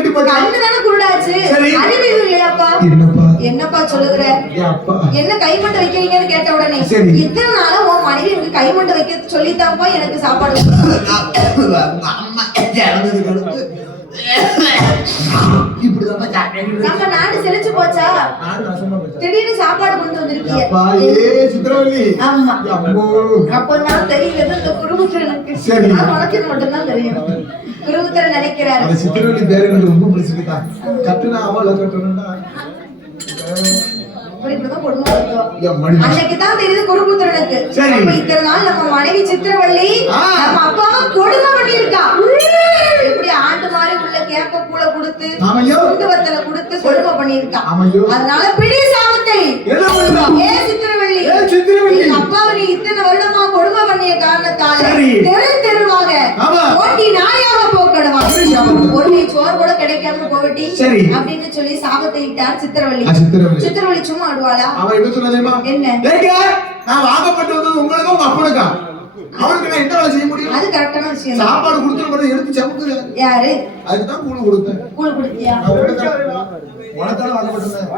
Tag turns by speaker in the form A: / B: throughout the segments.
A: கட்டி போட்டா
B: கண்ணு தானே குருடாச்சு
A: சரி.
B: அறிவு எதுவும் இல்லையாப்பா
A: என்னப்பா
B: என்னப்பா சொல்லுகிற என்ன கைமட்டை வைக்கிறீங்கன்னு கேட்ட உடனே. இத்தனை நாளா உன் மனைவி எனக்கு கைமட்டை வைக்க சொல்லித்தாப்பா எனக்கு சாப்பாடு நம்ம நாடு செழிச்சு போச்சா? திடீர்னு சாப்பாடு கொண்டு வந்திருக்கீங்க.
A: அப்பா
B: ஆமா.
A: அம்மோ.
B: அப்போ நான் தெரியல இந்த குருபுத்திரனுக்கு.
A: சரி.
B: நான் உனக்கு மட்டும்தான் தெரியும். குருபுத்திரன் நினைக்கிறாரு.
A: அந்த பேரு எனக்கு ரொம்ப பிடிச்சிருக்கா கட்டுனா அவள கட்டணும்டா.
B: இப்படி இப்படிதான் கொடுமை வருதோ.
A: என் மணி.
B: அன்னைக்கு தான் தெரியுது. அப்ப இத்தனை நாள் நம்ம மனைவி சித்திரவள்ளி. நம்ம அப்பாவை கொடுமை கேப்ப கூழ கொடுத்து
A: ஆமையோ.
B: குண்டு வத்தல கொடுத்து கொடுமை பண்ணியிருக்கா
A: ஆமையோ.
B: அதனால பிடி சாபத்தை ஏ சித்திரவள்ளி. அப்பாவை நீ இத்தனை வருடமா கொடுமை பண்ணிய காரணத்தால. தெரு தெருவாக. ஓட்டி நாயாக போக்கடவா நீ சோறு கூட கிடைக்காம போகட்டி. அப்படின்னு சொல்லி சாபத்தை இட்டார் சித்திரவள்ளி.
A: சித்திரவள்ளி.
B: சும்மா ஆடுவாளா?
A: அவன் என்ன சொன்னா
B: என்ன?
A: நான் வாங்கப்பட்டு வந்தது உங்களுக்கு உங்க அப்பனுக்கா? அவனுக்கு நான் என்ன வேலை செய்ய முடியும்?
B: கரெக்டான விஷயம் தான்.
A: சாப்பாடு மட்டும் எடுத்து சமுக்குது
B: யாரு?
A: அதுதான் கூழ் கொடுத்தேன்.
B: கூழ் குடித்தியா?
A: நான் உனக்காக உனக்காக வாங்கப்பட்டிருந்தேன்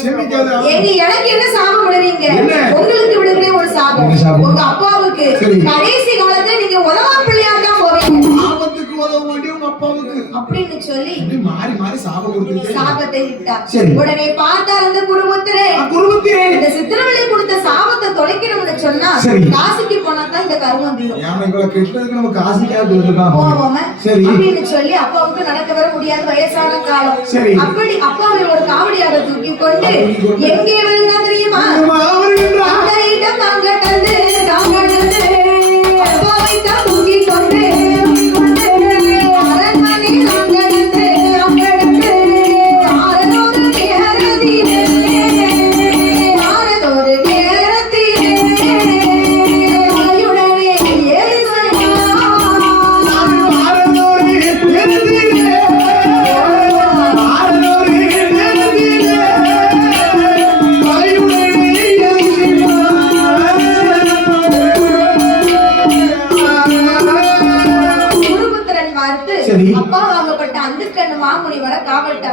A: செமிக்காத
B: ஏங்க எனக்கு என்ன சாபம் விடுறீங்க?
A: என்ன?
B: உங்களுக்கு விடுகிறேன் ஒரு சாபம்.
A: என்ன சாபம்?
B: உங்க அப்பாவுக்கு
A: சரி.
B: கடைசி காலத்துல நீங்க உதவா பிள்ளையா தான் போவீங்க.
A: ஆபத்துக்கு உதவ வேண்டிய உங்க அப்பாவுக்கு.
B: அப்படின்னு சொல்லி
A: இப்படி மாறி மாறி சாபம் கொடுத்துருக்கேன்
B: சாபத்தை. உடனே பார்த்தார் அந்த குருபுத்திரே
A: குருபத்திரே
B: இந்த சித்திரவள்ளி கொடுத்த சாபத்தை தொலைக்கணும்னு சொன்னா. காசிக்கு இந்த கருமம்
A: கெட்டதுக்கு நம்ம
B: போவோம
A: சரி.
B: அப்படின்னு சொல்லி அப்பாவுக்கு நடக்க வர முடியாத வயசான காலம்.
A: சரி.
B: அப்படி அப்பாவை ஒரு காவடியாக தூக்கி கொண்டு எங்கே
A: சரி.
B: அப்பா வாங்கப்பட்ட அந்த கண்ணு மாமுனி வர காவல்ட்ட